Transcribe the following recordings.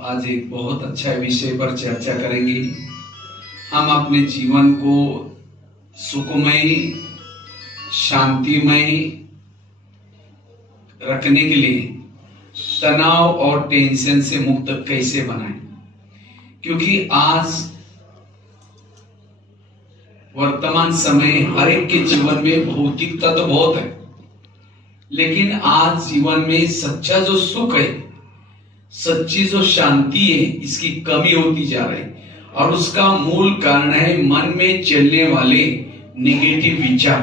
आज एक बहुत अच्छा विषय पर चर्चा करेंगे। हम अपने जीवन को सुखमय, शांतिमय रखने के लिए तनाव और टेंशन से मुक्त कैसे बनाएं, क्योंकि आज वर्तमान समय हर एक के जीवन में भौतिकता तो बहुत है, लेकिन आज जीवन में सच्चा जो सुख है, सच्ची जो शांति है, इसकी कमी होती जा रही है। और उसका मूल कारण है मन में चलने वाले नेगेटिव विचार।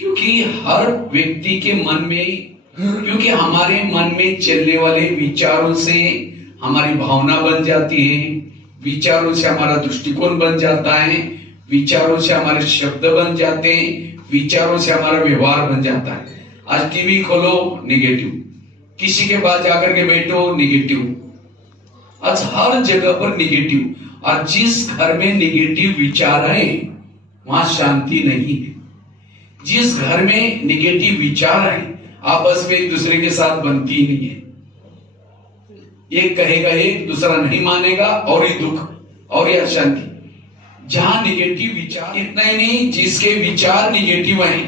क्योंकि हर व्यक्ति के मन में, क्योंकि हमारे मन में चलने वाले विचारों से हमारी भावना बन जाती है, विचारों से हमारा दृष्टिकोण बन जाता है, विचारों से हमारे शब्द बन जाते हैं, विचारों से हमारा व्यवहार बन जाता है। आज टीवी खोलो, नेगेटिव, किसी के पास जाकर के बैठो, नेगेटिव, आज हर जगह पर नेगेटिव। और जिस घर में नेगेटिव विचार है वहां शांति नहीं है। जिस घर में नेगेटिव विचार है आपस में एक दूसरे के साथ बनती ही नहीं है। एक कहेगा एक, दूसरा नहीं मानेगा, और ही दुख और ही अशांति। जहां नेगेटिव विचार, इतना ही नहीं, जिसके विचार नेगेटिव है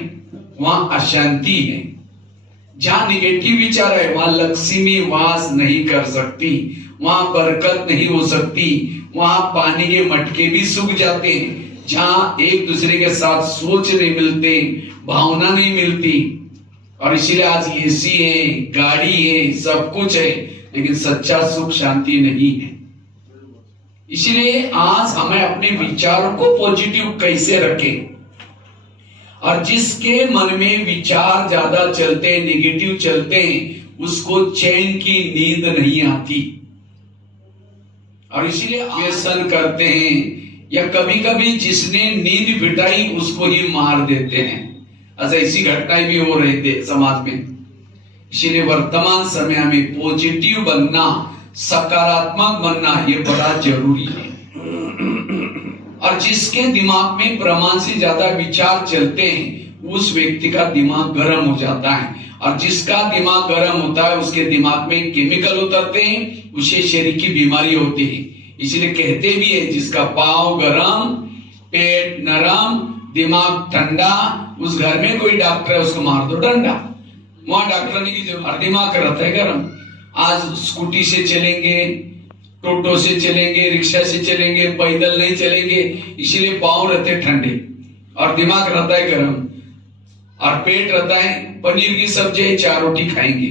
वहां अशांति है। जहां नेगेटिव विचार है वहां लक्ष्मी वास नहीं कर सकती, वहां बरकत नहीं हो सकती, वहां पानी के मटके भी सूख जाते हैं। जहां एक दूसरे के साथ सोच नहीं मिलते, भावना नहीं मिलती। और इसीलिए आज एसी है, गाड़ी है, सब कुछ है, लेकिन सच्चा सुख शांति नहीं है। इसीलिए आज हमें अपने विचारों को पॉजिटिव कैसे रखें। और जिसके मन में विचार ज्यादा चलते हैं, नेगेटिव चलते हैं, उसको चैन की नींद नहीं आती। और इसीलिए व्यसन करते हैं, या कभी कभी जिसने नींद बिठाई उसको ही मार देते हैं। ऐसा ऐसी घटनाएं भी हो रही थे समाज में। इसीलिए वर्तमान समय में पॉजिटिव बनना, सकारात्मक बनना, ये बड़ा जरूरी है। और जिसके दिमाग में प्रमाण से ज्यादा विचार चलते हैं उस व्यक्ति का दिमाग गर्म हो जाता है। और जिसका दिमाग गर्म होता है उसके दिमाग में केमिकल उतरते हैं, उसे शरीर की बीमारी होती है। इसलिए कहते भी है, जिसका पाँव गरम, पेट नरम, दिमाग ठंडा, उस घर में कोई डॉक्टर है उसको मार दो डंडा। वहां डॉक्टर की जरूरत, और दिमाग रहता है गरम। आज स्कूटी से चलेंगे, टोटो से चलेंगे, रिक्शा से चलेंगे, पैदल नहीं चलेंगे, इसीलिए पाँव रहते ठंडे और दिमाग रहता है गर्म। और पेट रहता है, पनीर की सब्जी है, 4 रोटी खाएंगे।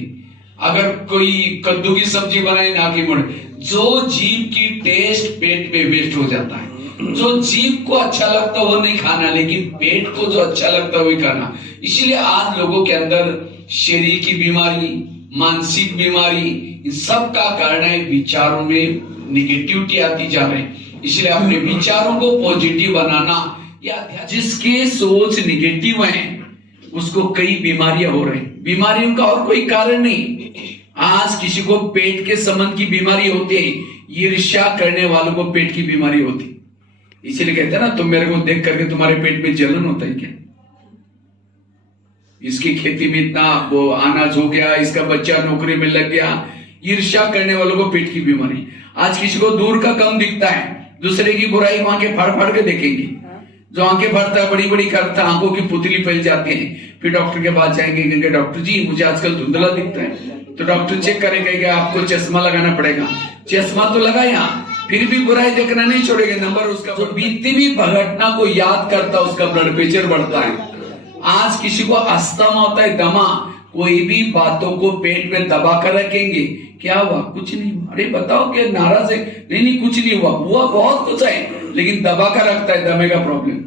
अगर कोई कद्दू की सब्जी बनाए ना की मुड़, जो जीभ की टेस्ट पेट में वेस्ट हो जाता है। जो जीभ को अच्छा लगता है वो नहीं खाना, लेकिन पेट को जो अच्छा लगता है वही खाना। इसीलिए आज लोगों के अंदर शरीर की बीमारी, मानसिक बीमारी, इन सब का कारण है विचारों में निगेटिविटी आती जा रही है। इसलिए अपने विचारों को पॉजिटिव बनाना, या जिसके सोच निगेटिव है उसको कई बीमारियां हो रही। बीमारियों का और कोई कारण नहीं। आज किसी को पेट के संबंध की बीमारी होती है, ईर्ष्या करने वालों को पेट की बीमारी होती। इसीलिए कहते हैं ना, तुम मेरे को देख करके तुम्हारे पेट में जलन होता है क्या? इसकी खेती में इतना वो अनाज हो गया, इसका बच्चा नौकरी में लग गया। ईर्ष्या करने वालों को पेट की बीमारी। आज किसी को दूर का कम दिखता है, दूसरे की बुराई को आंखें फाड़ फाड़ के देखेंगे। जो आंखें फाड़ता है, बड़ी बड़ी करता है, आंखों की पुतली फैल जाती है। फिर डॉक्टर के पास जाएंगे, कहेंगे डॉक्टर जी मुझे आजकल धुंधला दिखता है। तो डॉक्टर चेक करेगा, आपको चश्मा लगाना पड़ेगा। चश्मा तो लगाया, फिर भी बुराई देखना नहीं छोड़ेगा। नंबर उसका, जो बीतती भी घटना को याद करता उसका ब्लड प्रेशर बढ़ता है। आज किसी को अस्थमा होता है, दमा, कोई भी बातों को पेट में दबा कर रखेंगे। क्या हुआ? कुछ नहीं हुआ। अरे बताओ क्या नाराज है? नहीं कुछ नहीं हुआ। हुआ बहुत कुछ है, लेकिन दबा कर रखता है, दमे का प्रॉब्लम।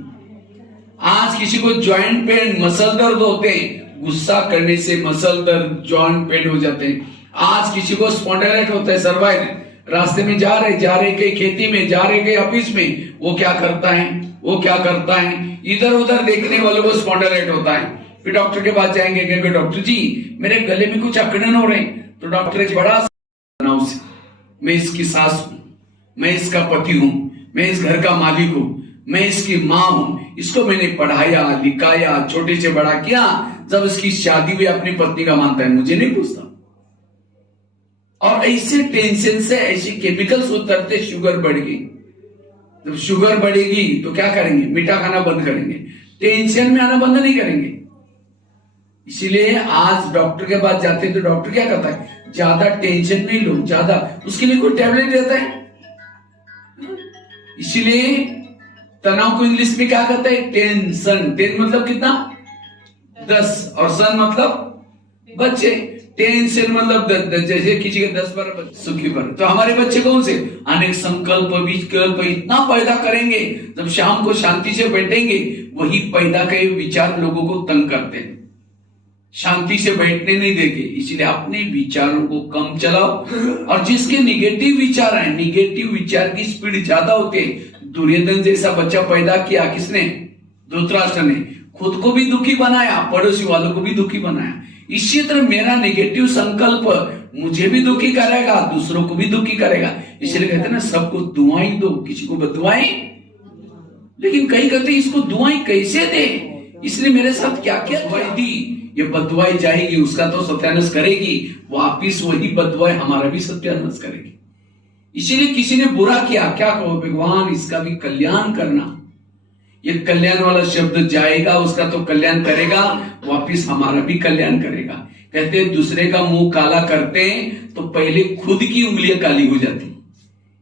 आज किसी को ज्वाइंट पेन, मसल दर्द होते हैं, गुस्सा करने से मसल दर्द, ज्वाइंट पेन हो जाते हैं। आज किसी को स्पॉन्डिलाइटिस होता है, सर्वाइकल, रास्ते में जा रहे कहीं खेती में, जा रहे कहीं ऑफिस में, वो क्या करता है, इधर उधर देखने वालों को स्पॉन्डिलाइटिस होता है। फिर डॉक्टर के पास जाएंगे, कहेंगे डॉक्टर जी मेरे गले में कुछ अकड़न हो रहे हैं। तो डॉक्टर एक बड़ा उसे, मैं इसकी सास हूं, मैं इसका पति हूं, मैं इस घर का मालिक हूं, मैं इसकी माँ हूं, इसको मैंने पढ़ाया लिखाया, छोटे से बड़ा किया। जब इसकी शादी हुई अपनी पत्नी का मानता है, मुझे नहीं पूछता। और ऐसे टेंशन से ऐसे केमिकल्स उतरते, शुगर बढ़ गई। जब शुगर बढ़ेगी तो क्या करेंगे? मीठा खाना बंद करेंगे, टेंशन में आना बंद नहीं करेंगे। इसीलिए आज डॉक्टर के पास जाते हैं तो डॉक्टर क्या कहता है? ज्यादा टेंशन नहीं लो, ज्यादा, उसके लिए कोई टैबलेट देता है। इसीलिए तनाव को इंग्लिश में क्या कहता है? टेंशन। टेन मतलब कितना? 10, और सन मतलब बच्चे। टेंशन मतलब 10, जैसे किसी के 10 पर सुखी पर। तो हमारे बच्चे कौन से? अनेक संकल्प विकल्प इतना पैदा करेंगे, जब शाम को शांति से बैठेंगे वही पैदा के विचार लोगों को तंग करते हैं, शांति से बैठने नहीं देंगे। इसलिए अपने विचारों को कम चलाओ। और जिसके निगेटिव विचार है, निगेटिव विचार की स्पीड ज्यादा होती है। दुर्योधन जैसा बच्चा पैदा किया किसने? धृतराष्ट्र ने। खुद को भी दुखी बनाया, पड़ोसी वालों को भी दुखी बनाया। इसी तरह मेरा नेगेटिव संकल्प मुझे भी दुखी करेगा, दूसरों को भी दुखी करेगा। इसलिए कहते हैं ना, सबको दुआएं दो, किसी को बदुआएं। लेकिन कई कहते हैं इसको दुआएं कैसे दे? इसने मेरे साथ क्या क्या दुआई दी, ये बदुआई जाएगी, उसका तो सत्यानाश करेगी, वापिस वही बदुआई हमारा भी सत्यानाश करेगी। इसीलिए किसी ने बुरा किया, क्या कहो? भगवान इसका भी कल्याण करना। ये कल्याण वाला शब्द जाएगा, उसका तो कल्याण करेगा, वापिस हमारा भी कल्याण करेगा। कहते हैं दूसरे का मुंह काला करते हैं तो पहले खुद की उंगलियां काली हो जाती।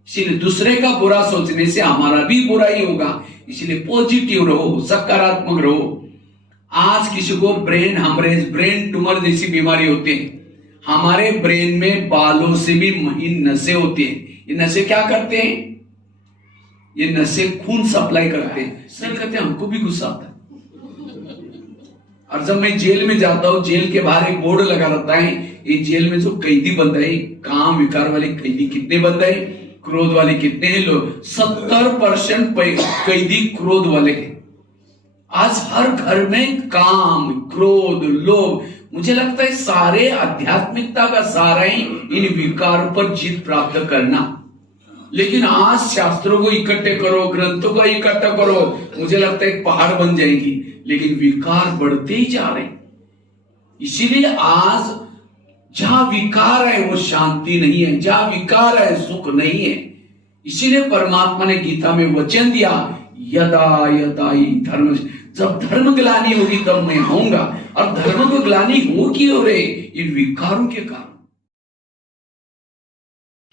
इसीलिए दूसरे का बुरा सोचने से हमारा भी बुरा ही होगा। इसलिए पॉजिटिव रहो, सकारात्मक रहो। आज किसी को ब्रेन हेमरेज, ब्रेन ट्यूमर जैसी बीमारी होती है। हमारे ब्रेन में बालों से भी महीन नसें होती हैं। ये नसें क्या करते हैं? ये नसें खून सप्लाई करते हैं। सर कहते हैं हमको भी गुस्सा आता है। और जब मैं जेल में जाता हूं, जेल के बाहर एक बोर्ड लगा रहता है, ये जेल में जो कैदी बंद है, काम विकार वाले कैदी कितने बंद है, क्रोध वाले कितने हैं लोग? 70% कैदी क्रोध वाले हैं। आज हर घर में काम, क्रोध, लोभ। मुझे लगता है सारे आध्यात्मिकता का सारा ही इन विकारों पर जीत प्राप्त करना। लेकिन आज शास्त्रों को इकट्ठे करो, ग्रंथों को इकट्ठा करो, मुझे लगता है एक पहाड़ बन जाएगी। लेकिन विकार बढ़ते ही जा रहे। इसीलिए आज जहां विकार है वो शांति नहीं है, जहां विकार है सुख नहीं है। इसीलिए परमात्मा ने गीता में वचन दिया, यदा यदा ही धर्म, जब धर्म ग्लानि होगी तब मैं आऊंगा। और धर्म को ग्लानि हो क्यों रे? इन विकारों के कारण।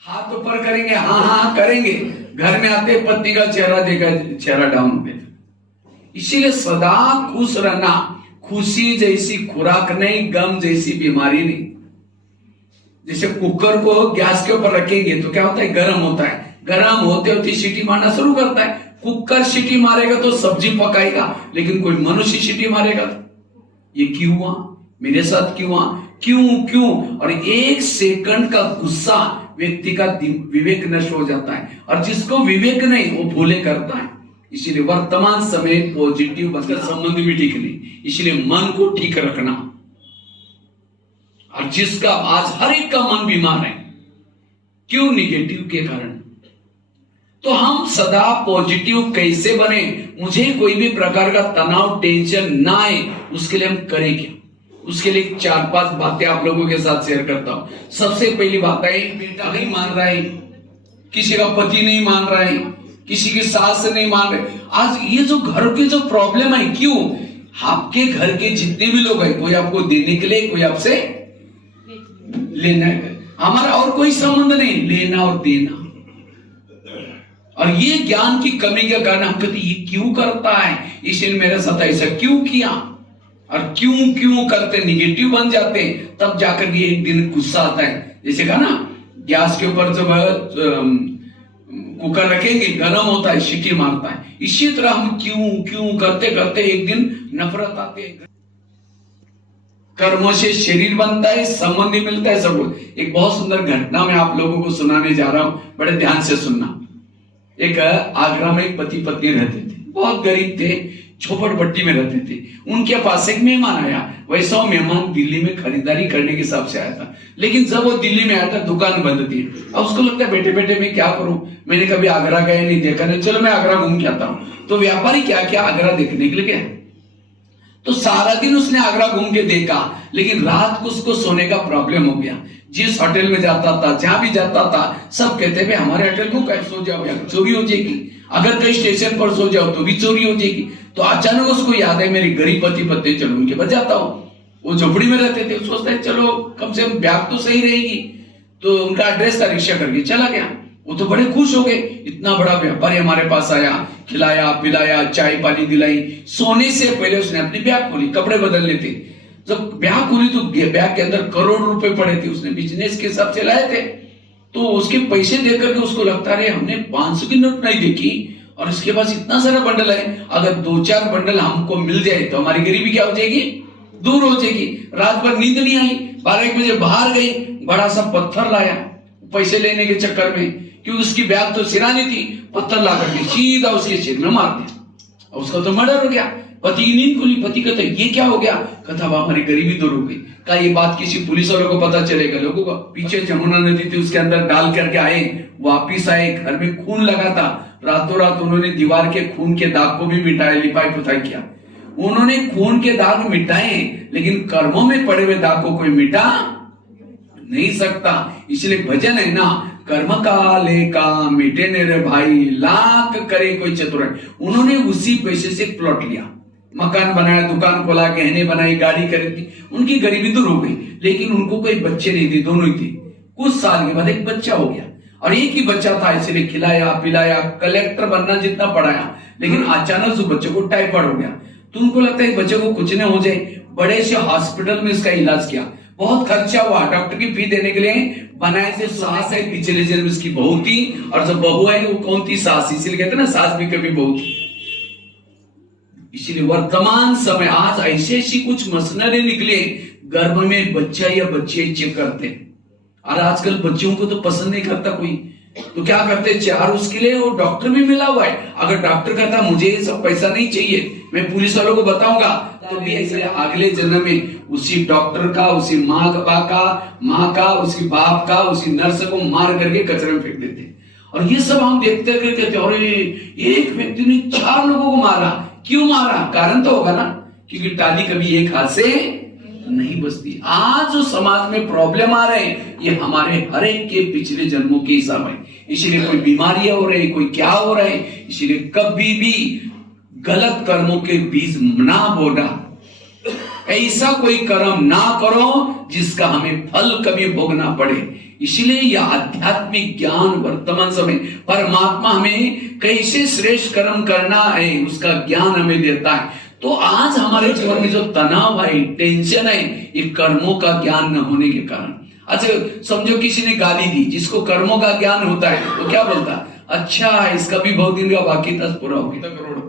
हाथ ऊपर करेंगे, हाँ हाँ करेंगे, घर में आते पत्नी का चेहरा देखा, चेहरा डाउन हो गया। इसीलिए सदा खुश रहना। खुशी जैसी खुराक नहीं, गम जैसी बीमारी नहीं। जैसे कुकर को गैस के ऊपर रखेंगे तो क्या होता है? गर्म होता है। गर्म होते होते सीटी मारना शुरू करता है। कुकर सीटी मारेगा तो सब्जी पकाएगा, लेकिन कोई मनुष्य सीटी मारेगा तो ये क्यों हुआ? मेरे साथ क्यों हुआ? क्यों? और 1 सेकंड का गुस्सा व्यक्ति का विवेक नष्ट हो जाता है। और जिसको विवेक नहीं वो भूले करता है। इसीलिए वर्तमान समय पॉजिटिव बनकर संबंध भी ठीक नहीं। इसलिए मन को ठीक रखना। और जिसका आज हर एक का मन बीमार है, क्यों? निगेटिव के कारण। तो हम सदा पॉजिटिव कैसे बने? मुझे कोई भी प्रकार का तनाव, टेंशन ना आए, उसके लिए हम करें क्या? उसके लिए 4-5 बातें आप लोगों के साथ शेयर करता हूं। सबसे पहली बात है, बेटा नहीं मान रहा है, किसी का पति नहीं मान रहा है, किसी की सास नहीं मान रहे। आज ये जो घर के जो प्रॉब्लम है, क्यों? आपके घर के जितने भी लोग हैं, कोई आपको देने के लिए, कोई आपसे लेना है। हमारा और कोई संबंध नहीं, लेना और देना। और ये ज्ञान की कमी के कारण हम कहते ये क्यों करता है, इसने मेरे साथ ऐसा क्यों किया, और क्यों करते निगेटिव बन जाते हैं। तब जाकर ये एक दिन गुस्सा आता है। जैसे कहा ना, गैस के ऊपर जब कुकर रखेंगे, गर्म होता है, सीटी मारता है। इसी तरह हम क्यों करते एक दिन नफरत आते है। कर्मों से शरीर बनता है, संबंधी मिलता है, सब कुछ। एक बहुत सुंदर घटना मैं आप लोगों को सुनाने जा रहा हूं, बड़े ध्यान से सुनना। एक आगरा में एक पति पत्नी रहते थे, बहुत गरीब थे, झोपड़पट्टी में रहते थे। उनके पास एक मेहमान आया। वैसा मेहमान दिल्ली में खरीदारी करने के हिसाब से आया था, लेकिन जब वो दिल्ली में आया था दुकान बंद थी। अब उसको लगता है बैठे बैठे मैं क्या करूं, मैंने कभी आगरा गया नहीं, देखा नहीं, चलो मैं आगरा घूम के आता हूं। तो व्यापारी क्या क्या आगरा देखने के लिए गया। तो सारा दिन उसने आगरा घूम के देखा, लेकिन रात को उसको सोने का प्रॉब्लम हो गया। जिस होटल में जाता था, जहां भी जाता था, सब कहते भाई हमारे होटल को कैसे सो जाओ यार, चोरी हो जाएगी, अगर कहीं स्टेशन पर सो जाओ तो भी चोरी हो जाएगी। तो अचानक उसको याद है मेरी गरीब पति पत्नी, चलो उनके पास जाता हूँ। वो झोपड़ी में रहते थे, सोचते चलो कम से कम ब्याग तो सही रहेगी, तो उनका एड्रेस था, रिक्शा करके चला गया। वो तो बड़े खुश हो गए, इतना बड़ा व्यापारी हमारे पास आया, खिलाया पिलाया, चाय पानी दिलाई। सोने से पहले उसने अपनी बैग खोली, कपड़े बदलने थे। जब बैग खोली तो बैग के अंदर करोड़ रुपए पड़े थे, उसने बिजनेस के हिसाब से लाए थे। तो उसके पैसे देकर के उसको लगता रहे हमने 500 की नोट नहीं देखी और इसके पास इतना सारा बंडल है, अगर 2-4 बंडल हमको मिल जाए तो हमारी गरीबी क्या हो जाएगी, दूर हो जाएगी। रात भर नींद नहीं आई, 12-1 बजे बाहर गई, बड़ा सा पत्थर लाया पैसे लेने के चक्कर में, क्योंकि उसकी बैग तो सिरानी थी, पत्थर ला करके सीधा उसके सिर में मार दिया। उसका तो मर्डर हो गया। पति की नींद खुली, पति कहता ये क्या हो गया, कहता हमारी गरीबी दूर हो गई। का ये बात किसी पुलिस वालों को पता चलेगा, लोगों को पीछे जमुना नदी थी उसके अंदर डाल करके आए, वापिस आए, घर में खून लगा था, रातों रात उन्होंने दीवार के खून के दाग को भी मिटाया, लिपाई पुताई किया। उन्होंने खून के दाग मिटाए, लेकिन कर्मों में पड़े हुए दाग को कोई मिटा नहीं सकता। इसलिए भजन है ना, कर्म का लेका मिटे ने रे भाई, लाख करे कोई चतुराई। उन्होंने उसी पैसे से प्लॉट लिया, मकान बनाया, दुकान खोला, गहने बनाई, गाड़ी खरीदी, उनकी गरीबी दूर हो गई। लेकिन उनको कोई बच्चे नहीं थे, दोनों ही थे। कुछ साल के बाद एक बच्चा हो गया और एक ही बच्चा था, इसलिए खिलाया पिलाया, कलेक्टर बनना जितना पढ़ाया, लेकिन अचानक उस बच्चे को टाइफाइड हो गया। तो उनको लगता है बच्चे को कुछ न हो जाए, बड़े से हॉस्पिटल में इसका इलाज किया, बहुत खर्चा हुआ, डॉक्टर की फी देने के लिए बनाए से सास है, पिछले जन्म इसकी बहू थी, और जब बहू है वो कौन थी, सास। इसीलिए कहते ना सास भी कभी बहू थी। इसलिए वर्तमान समय आज ऐसे ऐसी कुछ मशीनरी निकले, गर्भ में बच्चा या बच्चे चेक करते हैं। और आजकल बच्चों को तो पसंद नहीं करता कोई, तो क्या करते चार उसके लिए वो डॉक्टर भी मिला हुआ है। अगर डॉक्टर कहता मुझे ये सब पैसा नहीं चाहिए, मैं पुलिस वालों को बताऊंगा, तो भी इसलिए अगले जन्म में उसी डॉक्टर का, उसी माँ का, उसी बाप का, उसी नर्स को मार करके कचरे में फेंक देते। और ये सब हम देखते कहते अरे एक व्यक्ति ने 4 लोगों को मारा, क्यों मारा, कारण तो होगा ना, क्योंकि टाली कभी एक हाथ से नहीं बचती। आज जो समाज में प्रॉब्लम आ रहे हैं, ये हमारे हर एक के पिछले जन्मों के हिसाब है। इसीलिए कोई बीमारियां हो रही, कोई क्या हो रहा है। इसीलिए कभी भी गलत कर्मों के बीज ना बोना, ऐसा कोई कर्म ना करो जिसका हमें फल कभी भोगना पड़े। इसलिए यह आध्यात्मिक ज्ञान वर्तमान समय परमात्मा हमें कैसे श्रेष्ठ कर्म करना है उसका ज्ञान हमें देता है। तो आज हमारे जीवन में जो तनाव है, टेंशन है, ये कर्मों का ज्ञान न होने के कारण। अच्छा समझो किसी ने गाली दी, जिसको कर्मों का ज्ञान होता है तो क्या बोलता, अच्छा इसका भी बहुत दिन का बाकी था, पूरा हो गया करोड़।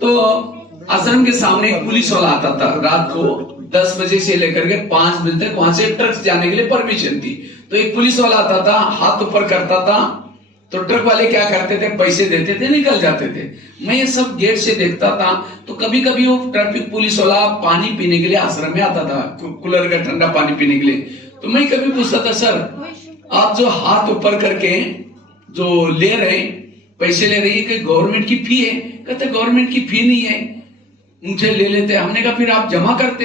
तो आश्रम के सामने एक पुलिस वाला आता था, रात को 10 बजे से लेकर के 5 बजे तक वहां से ट्रक जाने के लिए परमिशन थी। तो एक पुलिस वाला आता था, हाथ ऊपर करता था, तो ट्रक वाले क्या करते थे, पैसे देते थे, निकल जाते थे। मैं ये सब गेट से देखता था। तो कभी कभी वो ट्रैफिक पुलिस वाला पानी पीने के लिए आश्रम में आता था, कूलर का ठंडा पानी पीने के लिए। तो मैं कभी पूछता था, सर आप जो हाथ ऊपर करके जो ले रहे पैसे ले रही है, गवर्नमेंट की फी है? कहते गवर्नमेंट की फी नहीं है, मुझे ले लेते। हमने कहा फिर आप जमा करते?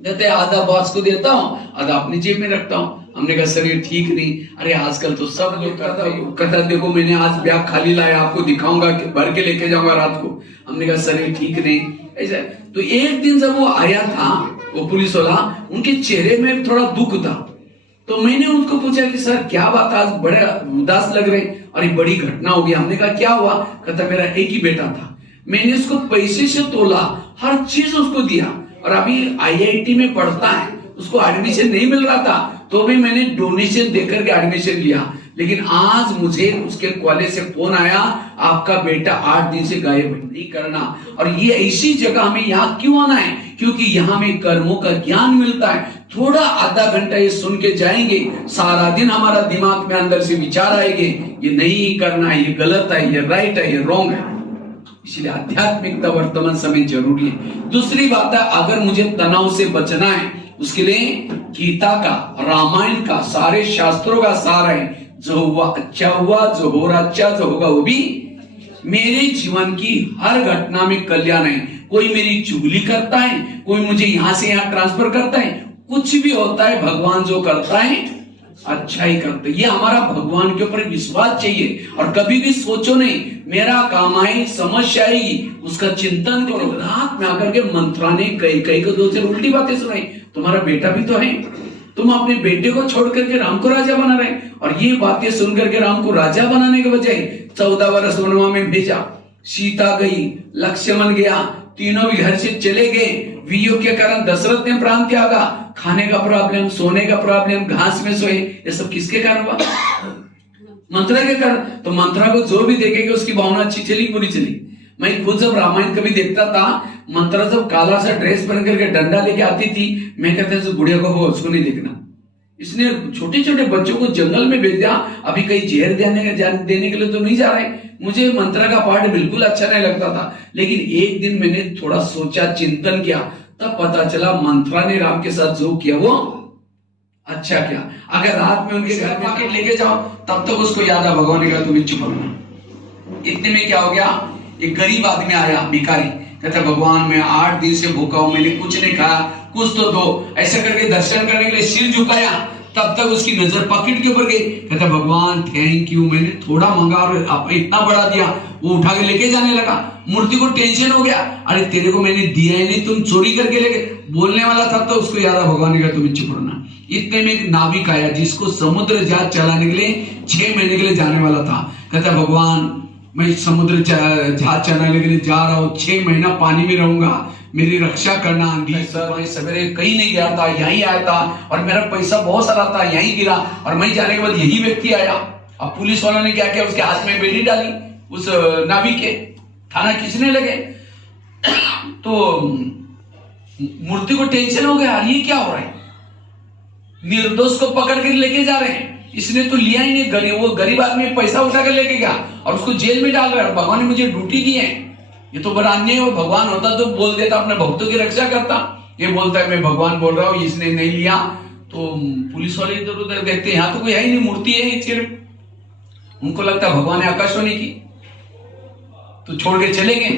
कहते आधा बॉस को देता हूँ, आधा अपनी जेब में रखता हूँ। हमने कहा सर ये ठीक नहीं। अरे आजकल तो सब लोग कहता देखो मैंने आज बैग खाली लाया, आपको दिखाऊंगा, भर के लेके जाऊंगा रात को। हमने कहा सर ये ठीक नहीं ऐसा। तो एक दिन जब वो आया था वो पुलिस वाला, उनके चेहरे में थोड़ा दुख था। तो मैंने उनको पूछा कि सर क्या बात, आज बड़े उदास लग रहे, और ये बड़ी घटना हो गई। हमने कहा क्या हुआ? कहता मेरा एक ही बेटा था, मैंने उसको पैसे से तोला, हर चीज उसको दिया, और अभी IIT में पढ़ता है, उसको एडमिशन नहीं मिल रहा था, तो भी मैंने डोनेशन देकर के एडमिशन लिया। लेकिन आज मुझे उसके कॉलेज से फोन आया, आपका बेटा 8 दिन से गायब है, नहीं करना। और ये ऐसी जगह हमें यहाँ क्यों आना है? क्योंकि यहाँ में कर्मों का ज्ञान मिलता है। थोड़ा आधा घंटा ये सुन के जाएंगे, सारा दिन हमारा दिमाग में अंदर से विचार आएंगे, ये नहीं करना है, ये गलत है, ये राइट है, ये रॉन्ग है। इसलिए आध्यात्मिकता वर्तमान समय जरूरी है। दूसरी बात है, अगर मुझे तनाव से बचना है, उसके लिए गीता का, रामायण का, सारे शास्त्रों का सार है, जो हुआ अच्छा हुआ, जो हो रहा अच्छा, जो होगा वो भी। मेरे जीवन की हर घटना में कल्याण है। कोई मेरी चुगली करता है, कोई मुझे यहां से यहां ट्रांसफर करता है, कुछ भी होता है भगवान जो करता है अच्छा ही करते। ये हमारा भगवान के ऊपर विश्वास चाहिए। और कभी भी सोचो नहीं मेरा काम आए समस्या आएगी, उसका चिंतन करो। रात में आकर के मंत्राने कई को दो चार उल्टी बातें सुनाई। तुम्हारा बेटा भी तो है, तुम अपने बेटे को छोड़ करके राम को राजा बना रहे। और ये बातें सुन करके राम को राजा बनाने के बजाय 14 वर्ष वनवा में भेजा। सीता गई, लक्ष्मण गया, तीनों भी घर से चले गए। वियोग के कारण दशरथ ने प्राण त्यागा। खाने का प्रॉब्लम, सोने का प्रॉब्लम, घास में सोए, ये सब किसके कारण हुआ? मंत्रा के कारण। तो मंत्रा को जो भी देखेगा उसकी भावना अच्छी चली बुरी चली। मैं खुद जब रामायण कभी देखता था, मंत्रा जब काला सा ड्रेस पहन करके डंडा लेके आती थी, मैं कहता था बुढ़िया को वो उसको नहीं देखना। इसने छोटे छोटे बच्चों को जंगल में भेज दिया। अभी कहीं जहर देने के लिए तो नहीं जा रहे। मुझे मंत्रा का पार्ट बिल्कुल अच्छा नहीं लगता था, लेकिन एक दिन मैंने थोड़ा सोचा, चिंतन किया, तब पता चला मंत्रा ने राम के साथ जो किया वो अच्छा किया। अगर रात में उनके घर में लेके जाओ तब तक उसको याद आ भगवान ने कहा तुम्हें चुप रहना। इतने में क्या हो गया, एक गरीब आदमी आया, भिखारी, कहता भगवान मैं 8 दिन से भूखा हूं, मैंने कुछ नहीं खाया, कुछ तो दो। ऐसा करके दर्शन करने के लिए सिर झुकाया, तब तक उसकी नजर पॉकेट के ऊपर गई। कहता भगवान थैंक यू, मैंने थोड़ा मंगा और आपने इतना बड़ा दिया। वो उठा के लेके जाने लगा। मूर्ति को टेंशन हो गया, अरे तेरे को मैंने दिया ही नहीं, तुम चोरी करके लेके। बोलने वाला था तो उसको याद आ भगवान ने कहा तुम्हें चुप रहना। इतने में एक नाविक आया जिसको समुद्र जहाज चलाने के लिए 6 महीने के लिए जाने वाला था। कहता भगवान मैं समुद्र जहाज चलाने के लिए जा रहा हूँ, 6 महीना पानी में रहूंगा, मेरी रक्षा करना। आंधी सवेरे कहीं नहीं गया था, यहीं आया था, और मेरा पैसा बहुत सारा था, यहीं गिरा, और मैं जाने के बाद यही व्यक्ति आया। अब पुलिस वालों ने क्या किया, उसके हाथ में बेड़ी डाली, उस नाविक के थाना खींचने लगे। तो मूर्ति को टेंशन हो गया, ये क्या हो रहा है, निर्दोष को पकड़ कर लेके जा रहे हैं, इसने तो लिया ही नहीं। वो गरीब आदमी पैसा उठा कर लेके गया और उसको जेल में डाल रहा है। भगवान ने मुझे ड्यूटी दी है, ये तो बड़ा अन्याय हो। भगवान होता तो बोल देता, अपने भक्तों की रक्षा करता। ये बोलता है मैं भगवान बोल रहा हूँ, इसने नहीं लिया। तो पुलिस वाले इधर उधर देखते हैं, यहाँ तो कोई है ही नहीं, मूर्ति है सिर्फ। उनको लगता है भगवान ने आकाशवाणी की, तो छोड़ के चले गए।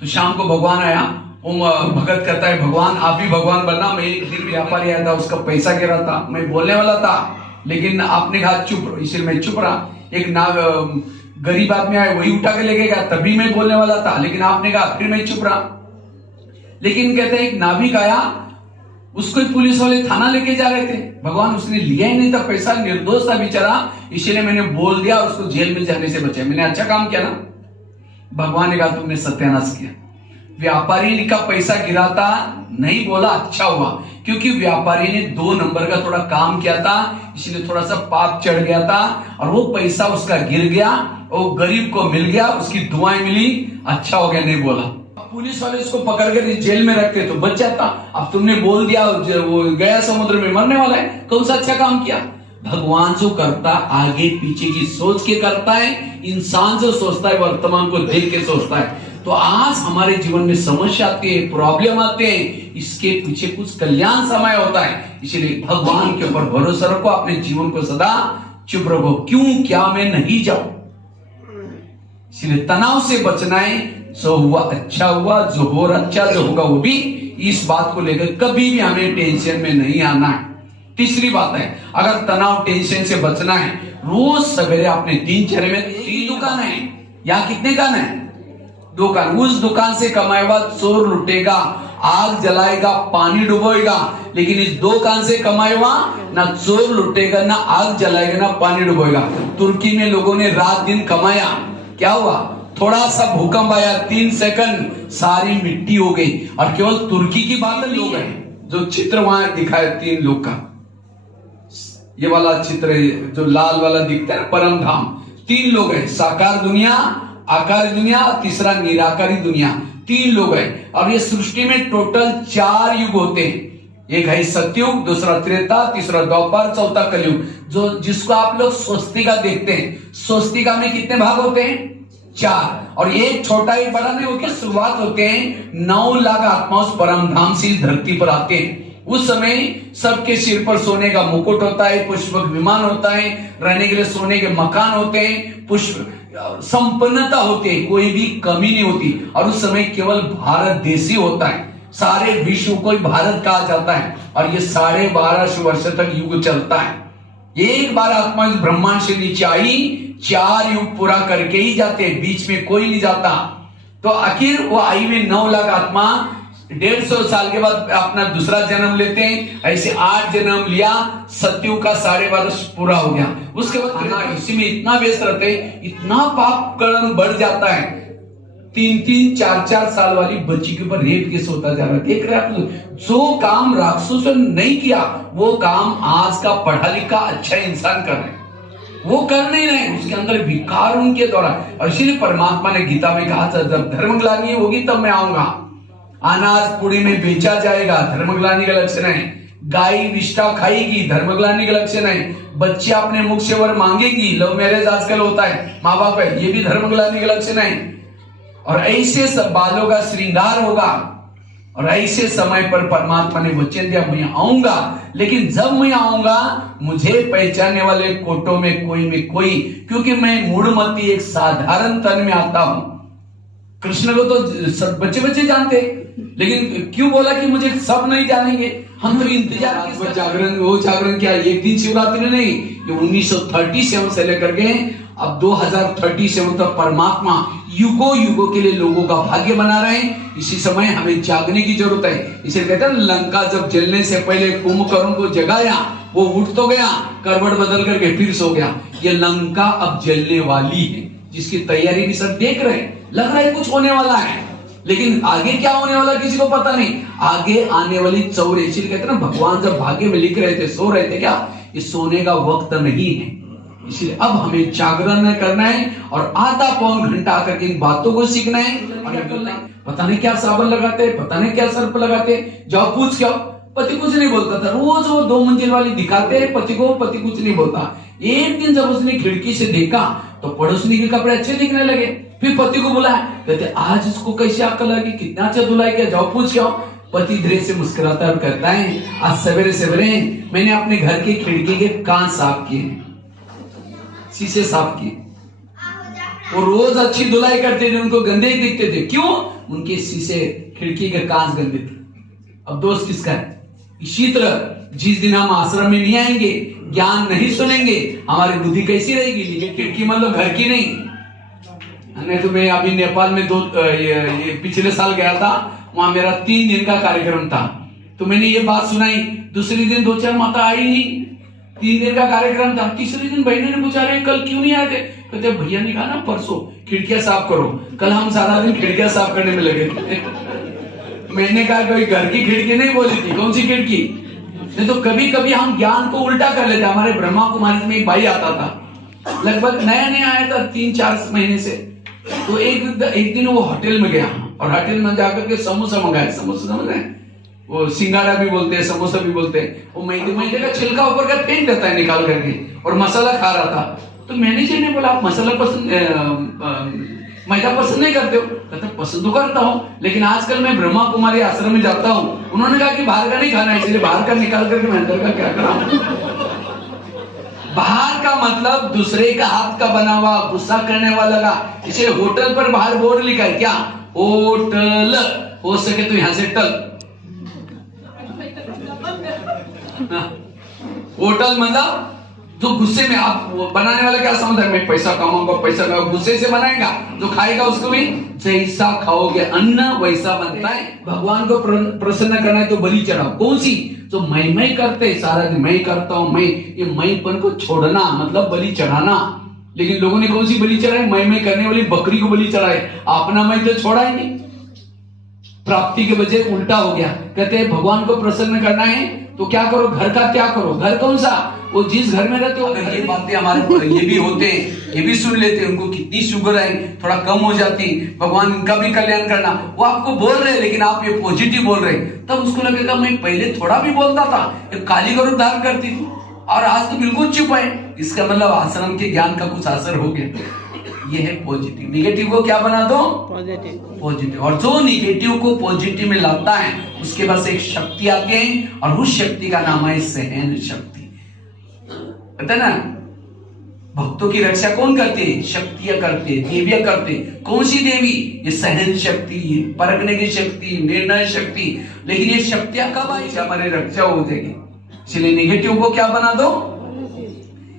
तो शाम को भगवान आया, वो भगत करता है भगवान आप भी भगवान बनना। मैं एक दिन व्यापारी आया था, उसका पैसा गिरा था, मैं बोलने वाला था, लेकिन आपने कहा चुप, इसलिए मैं चुप रहा। एक गरीब आदमी आया, वही उठा के लेके गया, तभी मैं बोलने वाला था, लेकिन आपने कहा, फिर मैं चुप रहा। लेकिन कहते हैं एक नाविक आया, उसको पुलिस वाले थाना लेके जा रहे थे। भगवान उसने लिया ही नहीं था पैसा, निर्दोष था बेचारा, इसलिए मैंने बोल दिया, उसको जेल में जाने से बचाया। मैंने अच्छा काम किया ना। भगवान ने कहा तुमने सत्यानाश किया। व्यापारी का पैसा गिरा था, नहीं बोला, अच्छा हुआ, क्योंकि व्यापारी ने 2 नंबर का थोड़ा काम किया था, इसलिए थोड़ा सा पाप चढ़ गया था, और वो पैसा उसका गिर गया, वो गरीब को मिल गया, उसकी दुआएं मिली, अच्छा हो गया, नहीं बोला। पुलिस वाले उसको पकड़ कर जेल में रखते तो बच जाता। अब तुमने बोल दिया, वो गया समुद्र में, मरने वाला है, कौन सा अच्छा काम किया। भगवान जो करता आगे पीछे की सोच के करता है, इंसान जो सोचता है वर्तमान को देख के सोचता है। तो आज हमारे जीवन में समस्या आती है, प्रॉब्लम आते हैं, इसके पीछे कुछ कल्याण समय होता है। इसलिए भगवान के ऊपर भरोसा रखो, अपने जीवन को सदा चुप रखो, क्यों क्या मैं नहीं जाऊं। इसलिए तनाव से बचना है, जो हुआ अच्छा हुआ, जो हो अच्छा जो होगा वो भी। इस बात को लेकर कभी भी हमें टेंशन में नहीं आना है। तीसरी बात है, अगर तनाव टेंशन से बचना है, रोज सवेरे अपने दिनचर्या में 3 दुकान है, यहाँ कितने कान है, दुकान। उस दुकान से कमाए हुआ चोर लुटेगा, आग जलाएगा, पानी डुबोएगा, लेकिन इस 2 कान से कमाए हुआ ना चोर लुटेगा, ना आग जलाएगा, ना पानी डुबोएगा। तुर्की में लोगों ने रात दिन कमाया, क्या हुआ, थोड़ा सा भूकंप आया, 3 सेकंड सारी मिट्टी हो गई। और केवल तुर्की की बात नहीं है, जो चित्र वहां दिखाया 3 लोग का, ये वाला चित्र जो लाल वाला दिखता है, परम धाम, 3 लोग है, साकार दुनिया, आकार दुनिया, तीसरा निराकारी दुनिया, 3 लोग हैं। और ये सृष्टि में टोटल 4 युग होते हैं। एक है सतयुग, दूसरा त्रेता, तीसरा द्वापर, चौथा कलयुग। जो जिसको आप लोग स्वस्तिका देखते हैं, स्वस्तिका में कितने भाग होते हैं, 4, और एक छोटा ही बड़ा नहीं होकर शुरुआत होते हैं। 9 लाख आत्मा उस परम धाम से धरती पर आते हैं। उस समय सबके सिर पर सोने का मुकुट होता है, पुष्पक विमान होता है, रहने के लिए सोने के मकान होते हैं, पुष्प संपन्नता होती है, कोई भी कमी नहीं होती। और उस समय केवल भारत देश ही होता है। सारे विश्व को भारत कहा जाता है और ये 1250 वर्ष तक युग चलता है। एक बार आत्मा इस ब्रह्मांड से नीचे आई 4 युग पूरा करके ही जाते हैं, बीच में कोई नहीं जाता। तो आखिर वो आई हुई 9 लाख आत्मा 150 साल के बाद अपना दूसरा जन्म लेते हैं। ऐसे 8 जन्म लिया, सत्युग का 12.5 वर्ष पूरा हो गया। उसके बाद इसी में इतना व्यस्त रहते, इतना पाप कर्म बढ़ जाता है। 3-3, 4-4 साल वाली बच्ची के ऊपर रेप केस होता जा रहा है। देख रहे हैं आप, जो काम राक्षसों ने नहीं किया वो काम आज का पढ़ा लिखा अच्छा इंसान कर रहे हैं, वो कर नहीं रहे, उसके अंदर विकार उनके द्वारा। और इसीलिए परमात्मा ने गीता में कहा था, जब धर्मग्लानि होगी तब मैं आऊंगा। अनाज पुड़ी में बेचा जाएगा, धर्मग्लानि का लक्षण है। गाय विष्ठा खाएगी, धर्मग्लानि का लक्षण है। बच्चे अपने मुख से वर मांगेगी, लव मैरिज आजकल होता है माँ बाप है, ये भी धर्मग्लानि का लक्षण है। और ऐसे सब बालों का श्रृंगार होगा। और ऐसे समय पर परमात्मा ने वचन दिया, मैं आऊंगा, लेकिन जब मैं आऊंगा मुझे पहचानने वाले कोटों में कोई, क्योंकि मैं मूढ़मती एक साधारण तन में आता हूं। कृष्ण को तो सब बच्चे जानते, लेकिन क्यों बोला कि मुझे सब नहीं जानेंगे? हम तो इंतजार, जागरण, वो जागरण क्या एक दिन शिवरात्रि नहीं, ये 1937 से लेकर के अब 2037 तक परमात्मा युगों के लिए लोगों का भाग्य बना रहे हैं। इसी समय हमें जागने की जरूरत है। इसे कहते हैं लंका जब जलने से पहले कुंभकर्ण को जगाया, वो उठ तो गया, करवट बदल करके फिर सो गया। ये लंका अब जलने वाली है, जिसकी तैयारी भी सब देख रहे हैं। लग रहा है कुछ होने वाला है, लेकिन आगे क्या होने वाला किसी को पता नहीं। आगे आने वाली चौरे, इसलिए कहते हैं ना, भगवान जब भाग्य में लिख रहे थे, सो रहे थे क्या? ये सोने का वक्त नहीं है। इसलिए अब हमें जागरण करना है और आधा पौन घंटा करके इन बातों को सीखना है। और पता नहीं क्या साबन लगाते, पता नहीं क्या सर्फ लगाते, जाओ पूछ के आओ। पति कुछ नहीं बोलता था, रोज वो 2 मंजिल वाली दिखाते हैं पति को, पति कुछ नहीं बोलता। एक दिन जब उसने खिड़की से देखा तो पड़ोसनी के कपड़े अच्छे दिखने लगे, फिर पति को बुलाया, कहते आज इसको कैसे अक्ल लगी, कितना अच्छा धुलाई किया, जाओ पूछ के आओ। पति धीरे से मुस्कुराता और कहता है, आज सवेरे सवेरे मैंने अपने घर की खिड़की के कांच साफ किए, शीशे साफ किए। वो रोज अच्छी धुलाई करते थे, उनको गंदे ही दिखते थे। क्यों? उनके शीशे खिड़की के कांच गंदे थे। अब दोष किसका है? इसी तरह जिस दिन हम आश्रम में नहीं आएंगे, ज्ञान नहीं सुनेंगे, हमारी बुद्धि कैसी रहेगी? खिड़की मतलब घर की नहीं। नहीं तो मैं अभी नेपाल में पिछले साल गया था, वहां मेरा 3 दिन का कार्यक्रम था। तो मैंने ये बात सुनाई, दूसरे दिन 2-4 माता आई नहीं। 3 दिन का कार्यक्रम था, तीसरे दिन बहनों ने पूछा, रहे कल क्यों नहीं आए थे? कहते भैया ने कहा ना परसों खिड़कियां साफ करो। कल हम सारा दिन खिड़कियां साफ करने में लगे थे। मैंने कहा कोई घर की खिड़की नहीं बोली थी, कौन सी खिड़की? नहीं तो कभी कभी हम ज्ञान को उल्टा कर लेते। हमारे ब्रह्मा कुमारी में एक भाई आता था, लगभग नया आया था 3-4 महीने से। तो एक दिन वो होटल में गया और होटल में जाकर के समोसा मंगाया। समोसा समझ रहे हैं, वो सिंगाड़ा भी बोलते हैं, समोसा भी बोलते हैं। वो मैदे का छिलका ऊपर का फेंक देता है निकाल करके, और मसाला खा रहा था। तो मैनेजर ने बोला, आप मसाला मैदा पसंद नहीं करते हो? कहता पसंद तो करता हूँ, लेकिन आजकल मैं ब्रह्मा कुमारी आश्रम में जाता हूँ, उन्होंने कहा कि बाहर का नहीं खाना है, इसलिए बाहर का निकाल करके मैं अंदर का क्या करा। बाहर का मतलब दूसरे का हाथ का बना हुआ, गुस्सा करने वाला का। इसलिए होटल पर बाहर बोर्ड लिखा है क्या? होटल, हो सके तो यहां से टल। होटल मतलब जो गुस्से में, आप बनाने वाला क्या समझता है? मैं पैसा कमाऊंगा, पैसा कमाऊंगा, गुस्से से बनाएगा, जो खाएगा उसको भी जैसा खाओगे अन्न वैसा बनता है। भगवान को प्रसन्न करना है तो बलि चढ़ाओ। कौन सी? जो मैं करते सारा दिन मैं करता हूं, ये मैंपन को छोड़ना मतलब बलि चढ़ाना। लेकिन लोगों ने कौन सी बलि चढ़ाई? मैं करने वाली बकरी को बलि चढ़ाए, अपना मैं तो छोड़ा ही नहीं। प्राप्ति के बजाय उल्टा हो गया। कहते हैं भगवान को प्रसन्न करना है तो क्या करो? घर का त्याग करो। घर कौन सा? वो जिस घर में रहते हो। अगर ये बातें हमारे ये भी होते हैं, ये भी सुन लेते हैं, उनको कितनी शुगर है थोड़ा कम हो जाती, भगवान इनका भी कल्याण करना, वो आपको बोल रहे हैं, लेकिन आप ये पॉजिटिव बोल रहे हैं, तब उसको लगेगा मैं पहले थोड़ा भी बोलता था, एक काली का रूप धारण करती थी और आज तो बिल्कुल चुप है। इसका मतलब आश्रम के ज्ञान का कुछ असर हो गया। ये है पॉजिटिव। निगेटिव को क्या बना दो? पॉजिटिव। और जो निगेटिव को पॉजिटिव में लाता है उसके पास एक शक्ति आती है, और उस शक्ति का नाम है सहन शक्ति। पता ना, भक्तों की रक्षा कौन करते हैं? शक्तियां करते, देवियां करते। कौन सी देवी? ये सहन शक्ति, परखने की शक्ति, निर्णय शक्ति। लेकिन ये शक्तियां कब आई? हमारी रक्षा हो जाएगी। इसलिए निगेटिव को क्या बना दो।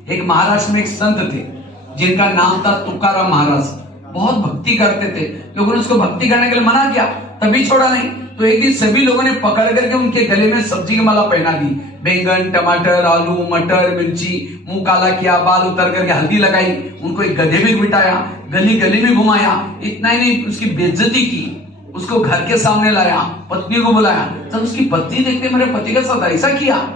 एक महाराष्ट्र में एक संत थे जिनका नाम था तुकाराम महाराज। बहुत भक्ति करते थे, लोगों ने उसको भक्ति करने के लिए मना किया, तभी छोड़ा नहीं। तो एक दिन सभी लोगों ने पकड़ करके उनके गले में सब्जी की माला पहना दी। बैंगन, टमाटर, आलू, मटर, मिर्ची, मुंह काला किया, बाल उतर करके हल्दी लगाई, उनको एक गधे में बिठाया, गली गली में घुमाया। इतना ही नहीं, उसकी बेइज्जती की, उसको घर के सामने लाया, पत्नी को बुलाया। तब उसकी पत्नी देखते मेरे पति के साथ ऐसा किया,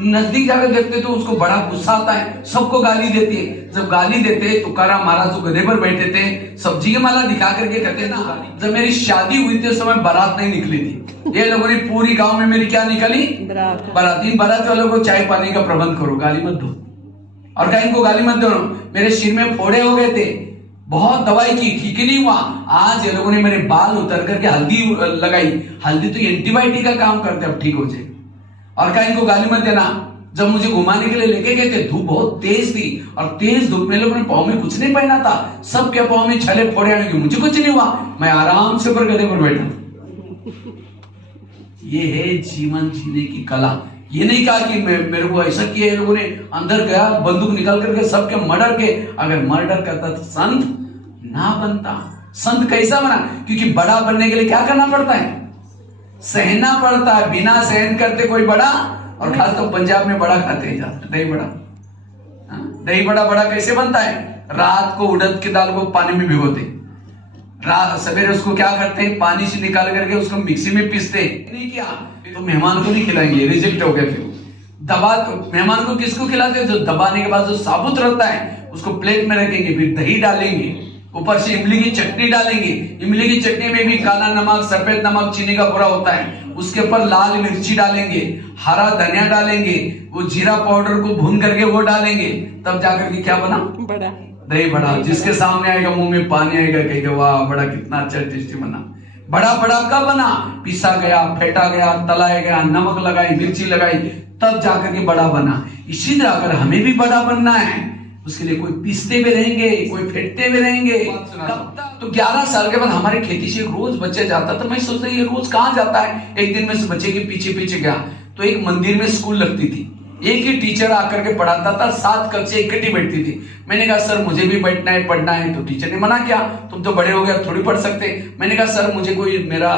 नजदीक जाकर देखते तो उसको बड़ा गुस्सा आता है, सबको गाली देती है। जब गाली देते तुकाराम महाराज जो गधे पर बैठे थे, सब्जी की माला दिखा करके कहते ना, जब मेरी शादी हुई थी समय बारात नहीं निकली थी। ये लोगों ने पूरी गांव में मेरी क्या निकली? बारात। इन बारात वालों को चाय पानी का प्रबंध करो, गाली मत दो, और कहीं को गाली मत दो। मेरे सिर में फोड़े हो गए थे, बहुत दवाई की, ठीक ही नहीं हुआ। आज ये लोगों ने मेरे बाल उतर करके हल्दी लगाई। हल्दी तो एंटीबायोटिक का काम करते, अब ठीक हो जाए। और कहीं को गाली मत देना। जब मुझे घुमाने के लिए लेके गए थे, धूप बहुत तेज थी, और तेज धूप में लोगों ने पाँव में कुछ नहीं पहना था, सबके पाँव में छले फोड़े आने के, मुझे कुछ नहीं हुआ, मैं आराम से ऊपर गधे पर बैठा। ये है जीवन जीने की कला। ये नहीं कहा कि मेरे को ऐसा किया, लोगों ने अंदर गया, बंदूक निकाल करके सबके मर्डर के। अगर मर्डर करता तो संत ना बनता। संत कैसा बना? क्योंकि बड़ा बनने के लिए क्या करना पड़ता है? सहना पड़ता है। बिना सहन करते कोई बड़ा, और खास तो पंजाब में बड़ा खाते हैं ज्यादा, दही बड़ा। दही बड़ा बड़ा कैसे बनता है? रात को उड़द की दाल को पानी में भिगोते, रात सवेरे उसको क्या करते हैं, पानी से निकाल करके उसको मिक्सी में पीसते। नहीं किया तो मेहमान को नहीं खिलाएंगे, रिजेक्ट हो गया। फिर दबा, मेहमान को किसको खिलाते हैं? जो दबाने के बाद जो साबुत रहता है उसको प्लेट में रखेंगे, फिर दही डालेंगे, ऊपर से इमली की चटनी डालेंगे। इमली की चटनी में भी काला नमक, सफेद नमक, चीनी का बुरा होता है। उसके ऊपर लाल मिर्ची डालेंगे, हरा धनिया डालेंगे, वो जीरा पाउडर को भून करके वो डालेंगे, तब जाकर के क्या बना? बड़ा दही बड़ा। जिसके सामने आएगा मुंह में पानी आएगा, कहेगा वाह बड़ा कितना अच्छा टेस्टी बना। बड़ा बड़ा कब बना? पिसा गया, फेंटा गया, तलाया गया, नमक लगाई, मिर्ची लगाई, तब जाकर के बड़ा बना। इसी तरह अगर हमें भी बड़ा बनना है, उसके लिए कोई पीसते भी रहेंगे, कोई फेंटते भी रहेंगे। तो 11 साल के बाद हमारे खेती से रोज बच्चे जाता था। मैं सोचता ये रोज कहाँ जाता है? एक दिन मैं इस बच्चे के पीछे पीछे गया तो एक मंदिर में स्कूल लगती थी, एक ही टीचर आकर के पढ़ाता था, 7 कक्षा इकट्ठी बैठती थी। मैंने कहा सर मुझे भी बैठना है, पढ़ना है। तो टीचर ने मना किया, तुम तो बड़े हो गए, थोड़ी पढ़ सकते। मैंने कहा सर मुझे कोई मेरा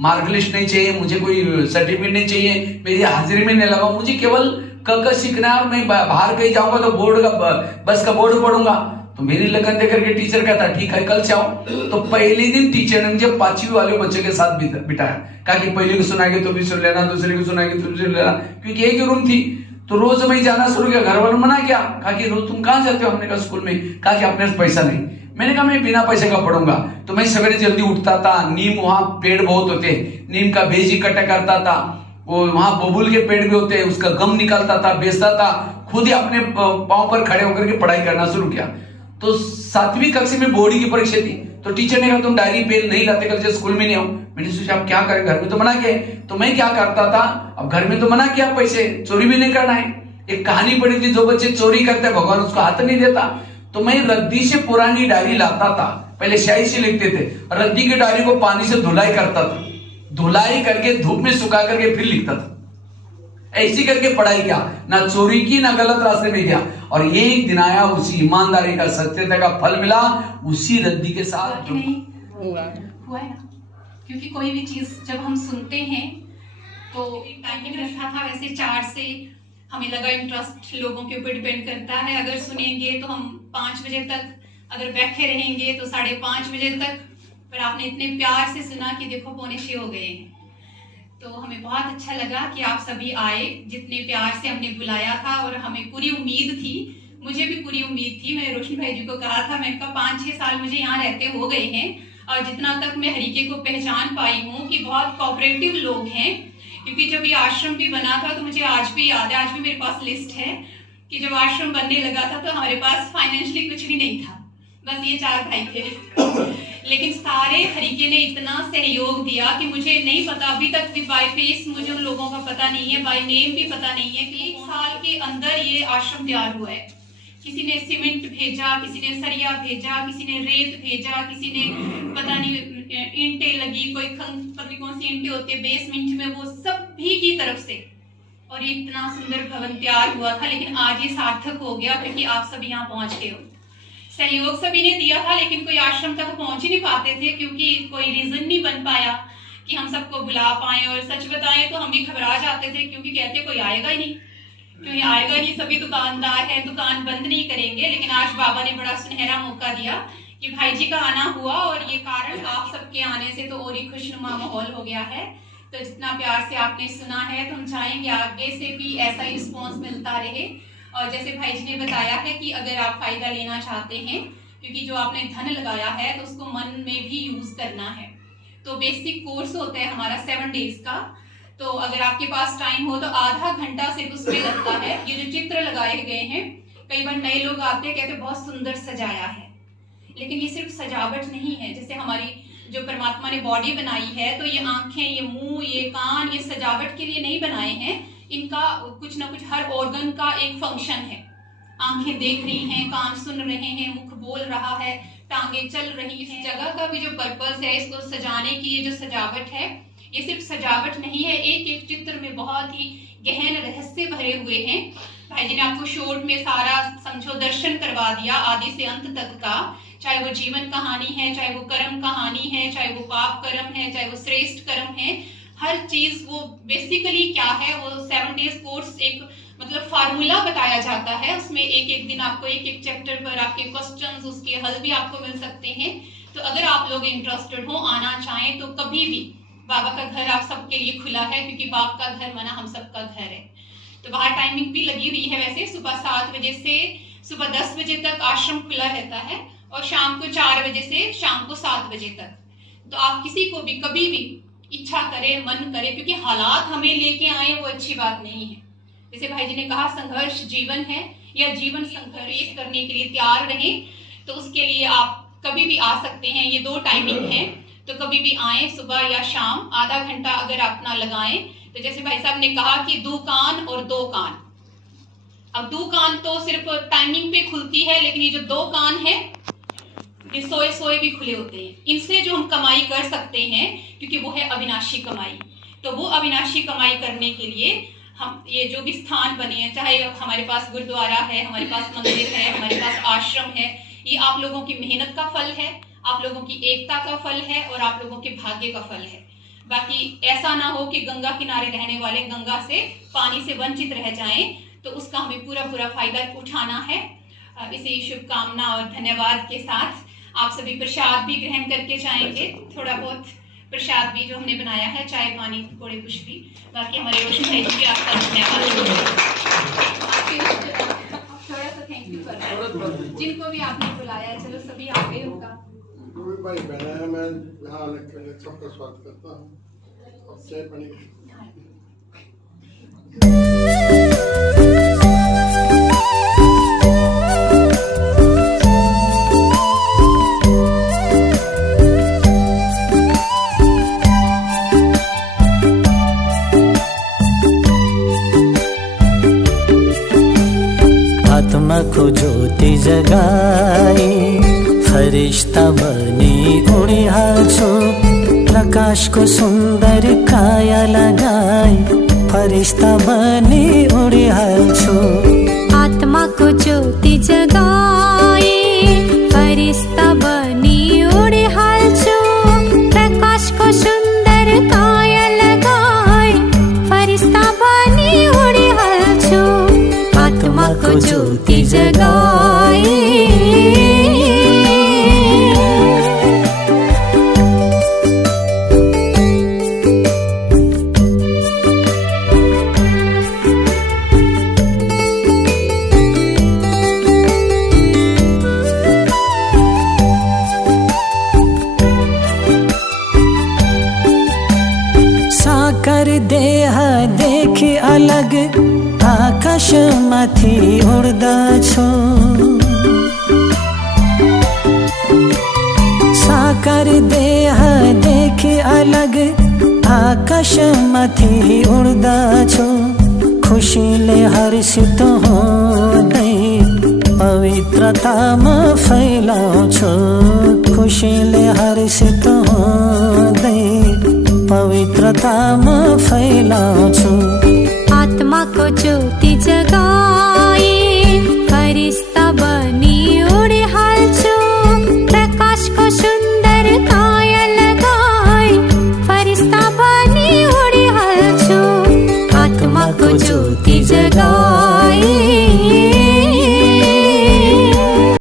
मार्क लिस्ट नहीं चाहिए, मुझे कोई सर्टिफिकेट नहीं चाहिए, मेरी हाजिरी में नहीं लगाओ, मुझे केवल क सीखना है, और मैं बाहर कहीं जाऊंगा तो बोर्ड का, बस का बोर्ड पढ़ूंगा। तो मेरी लगन देकर के टीचर कहता ठीक है कल से आओ। तो पहले दिन टीचर ने मुझे 5वीं वाले बच्चे के साथ बिठाया, कहा कि पहले को सुनाएंगे तो भी सुन लेना, दूसरे को सुनाएंगे तो भी सुन लेना, क्योंकि एक ही रूम थी। तो रोज मैं जाना शुरू किया। घर वालों मना किया, कहा कि रोज तुम कहाँ जाते हो? हमने कहा स्कूल में। कहा कि अपने पास पैसा नहीं। मैंने कहा मैं बिना पैसे का पढ़ूंगा। तो मैं सवेरे जल्दी उठता था, नीम, वहां पेड़ बहुत होते, नीम का बीज इकट्ठा करता था, वो वहां बबूल के पेड़ भी होते हैं, उसका गम निकालता था, बेचता था, खुद ही अपने पांव पर खड़े होकर के पढ़ाई करना शुरू किया। तो 7वीं कक्षा में बोर्ड की परीक्षा थी, तो टीचर ने कहा तुम डायरी पेन नहीं लाते, कल से स्कूल में नहीं आओ। मैंने सोचा अब क्या करें, घर में तो मना किया। तो मैं क्या करता था, अब घर में तो मना किया, पैसे चोरी भी नहीं करना है। एक कहानी पढ़ी थी, जो बच्चे चोरी करते हैं भगवान उसको हाथ नहीं देता। तो मैं रद्दी से पुरानी डायरी लाता था, पहले स्याही से लिखते थे, रद्दी की डायरी को पानी से धुलाई करता था, धुलाई करके धूप में सुखा करके फिर लिखता था। ऐसी करके पढ़ाई किया, ना चोरी की ना गलत रास्ते में गया। और एक दिन आया, उसी ईमानदारी का, सत्यता का फल मिला, उसी रद्दी के साथ हुआ है ना। क्योंकि कोई भी चीज जब हम सुनते हैं तो टाइमिंग रखा था वैसे 4 से, हमें लगा इंटरेस्ट लोगों के ऊपर डिपेंड करता है। अगर सुनेंगे तो हम 5 बजे तक, अगर बैठे रहेंगे तो 5:30 बजे तक। पर आपने इतने प्यार से सुना कि देखो 5:45 हो गए हैं। तो हमें बहुत अच्छा लगा कि आप सभी आए, जितने प्यार से हमने बुलाया था, और हमें पूरी उम्मीद थी, मुझे भी पूरी उम्मीद थी। मैंने रोशन भाई जी को कहा था, मैंने कहा 5-6 साल मुझे यहाँ रहते हो गए हैं, और जितना तक मैं हरीके को पहचान पाई हूँ कि बहुत कोऑपरेटिव लोग हैं। क्योंकि जब ये आश्रम भी बना था तो मुझे आज भी याद है, आज भी मेरे पास लिस्ट है कि जब आश्रम बनने लगा था तो हमारे पास फाइनेंशियली कुछ भी नहीं था, बस ये 4 भाई थे। लेकिन सारे हरीके ने इतना सहयोग दिया कि मुझे नहीं पता, अभी तक भी बाय फेस मुझे उन लोगों का पता नहीं है, बाय नेम भी पता नहीं है कि 1 साल के अंदर ये आश्रम तैयार हुआ है। किसी ने सीमेंट भेजा, किसी ने सरिया भेजा, किसी ने रेत भेजा, किसी ने पता नहीं ईंटें लगी, कोई पता नहीं कौन सी ईंटें होती है बेसमेंट में, वो सभी की तरफ से। और ये इतना सुंदर भवन तैयार हुआ था, लेकिन आज ये सार्थक हो गया क्योंकि आप सभी यहाँ पहुंच गए हो। सहयोग सभी ने दिया था, लेकिन कोई आश्रम तक पहुंच ही नहीं पाते थे क्योंकि कोई रीजन नहीं बन पाया कि हम सबको बुला पाए। और सच बताएं तो हम भी घबरा जाते थे क्योंकि कहते कोई आएगा ही नहीं, क्योंकि आएगा नहीं, सभी दुकानदार हैं, दुकान बंद नहीं करेंगे। लेकिन आज बाबा ने बड़ा सुनहरा मौका दिया कि भाई जी का आना हुआ, और ये कारण आप सबके आने से तो और ही खुशनुमा माहौल हो गया है। तो जितना प्यार से आपने सुना है तो हम चाहेंगे आगे से भी ऐसा ही रिस्पॉन्स मिलता रहे। और जैसे भाई जी ने बताया है कि अगर आप फायदा लेना चाहते हैं, क्योंकि जो आपने धन लगाया है तो उसको मन में भी यूज करना है। तो बेसिक कोर्स होता है हमारा 7 डेज का। तो अगर आपके पास टाइम हो तो आधा घंटा सिर्फ उसमें लगता है। ये जो चित्र लगाए गए हैं, कई बार नए लोग आते हैं कहते बहुत सुंदर सजाया है, लेकिन ये सिर्फ सजावट नहीं है। जैसे हमारी जो परमात्मा ने बॉडी बनाई है, तो ये आंखें, ये मुंह, ये कान, ये सजावट के लिए नहीं बनाए हैं। इनका कुछ ना कुछ हर ऑर्गन का एक फंक्शन है। आंखें देख रही हैं, कान सुन रहे हैं, मुख बोल रहा है, टांगे चल रही हैं। जगह का भी जो पर्पस है इसको सजाने की, ये जो सजावट है, ये सिर्फ सजावट नहीं है। एक एक चित्र में बहुत ही गहन रहस्य भरे हुए हैं। भाई जी ने आपको शॉर्ट में सारा समझो दर्शन करवा दिया, आदि से अंत तक का। चाहे वो जीवन कहानी है, चाहे वो कर्म कहानी है, चाहे वो पाप कर्म है, चाहे वो श्रेष्ठ कर्म है, हर चीज वो बेसिकली क्या है, वो 7 डेज कोर्स एक मतलब फार्मूला बताया जाता है। उसमें एक एक दिन आपको एक एक चैप्टर पर आपके क्वेश्चंस, उसके हल भी आपको मिल सकते हैं। तो अगर आप लोग इंटरेस्टेड हो, आना चाहें, तो कभी भी बाबा का घर आप सबके लिए खुला है, क्योंकि बाप का घर माना हम सबका घर है। तो बाहर टाइमिंग भी लगी हुई है। वैसे सुबह 7 बजे से सुबह 10 बजे तक आश्रम खुला रहता है, और शाम को 4 बजे से शाम को 7 बजे तक। तो आप किसी को भी कभी भी इच्छा करे, मन करे, क्योंकि हालात हमें लेके आए वो अच्छी बात नहीं है। जैसे भाई जी ने कहा संघर्ष जीवन है, या जीवन संघर्ष करने के लिए तैयार रहें, तो उसके लिए आप कभी भी आ सकते हैं। ये 2 टाइमिंग है, तो कभी भी आए, सुबह या शाम, आधा घंटा अगर अपना लगाएं। तो जैसे भाई साहब ने कहा कि 2 कान और 2 कान। अब 2 कान तो सिर्फ टाइमिंग पे खुलती है, लेकिन ये जो 2 कान है, ये सोए भी खुले होते हैं। इनसे जो हम कमाई कर सकते हैं, क्योंकि वो है अविनाशी कमाई। तो वो अविनाशी कमाई करने के लिए हम ये जो भी स्थान बने हैं, चाहे हमारे पास गुरुद्वारा है, हमारे पास मंदिर है, हमारे पास आश्रम है, ये आप लोगों की मेहनत का फल है, आप लोगों की एकता का फल है, और आप लोगों के भाग्य का फल है। बाकी ऐसा ना हो कि गंगा किनारे रहने वाले गंगा से पानी से वंचित रह जाएं, तो उसका हमें पूरा पूरा फायदा उठाना है। इसी शुभकामना और धन्यवाद के साथ आप सभी प्रसाद भी ग्रहण करके जाएंगे। थोड़ा बहुत प्रसाद भी जो हमने बनाया है, चाय पानी थोड़े कुछ भी। बाकी हमारे रोशन भाई जी भी आपका धन्यवाद, थोड़ा सा थैंक यू कर रहा है जिनको भी आपने बुलाया। चलो सभी आ गए होगा। भाई बहन है, मैं यहाँ आने के लिए सबका स्वागत करता हूँ। अब चाय पानी आत्मा को ज्योति जगाई, फरिश्ता बनी उड़ी हाथों, प्रकाश को सुंदर काया लगाई, फरिश्ता बनी उड़ी हाथों। आत्मा को ज्योति जगाई, फरिश्ता बनी उड़ी हाथों, प्रकाश को सुंदर काया लगाई, फरिश्ता बनी उड़ी हाथों। आत्मा को ज्योति जगाई। साकर देह देखी अलग, आकाश माथी उड़दा छो। साकर देह देखी अलग, आकाश माथी उड़दा छो। खुशी ले हर्षित हो गई, पवित्रतामा फैलाउँछु, खुसीले हर्षित हुँदै पवित्रतामा फैलाउँछु। आत्माको ज्योति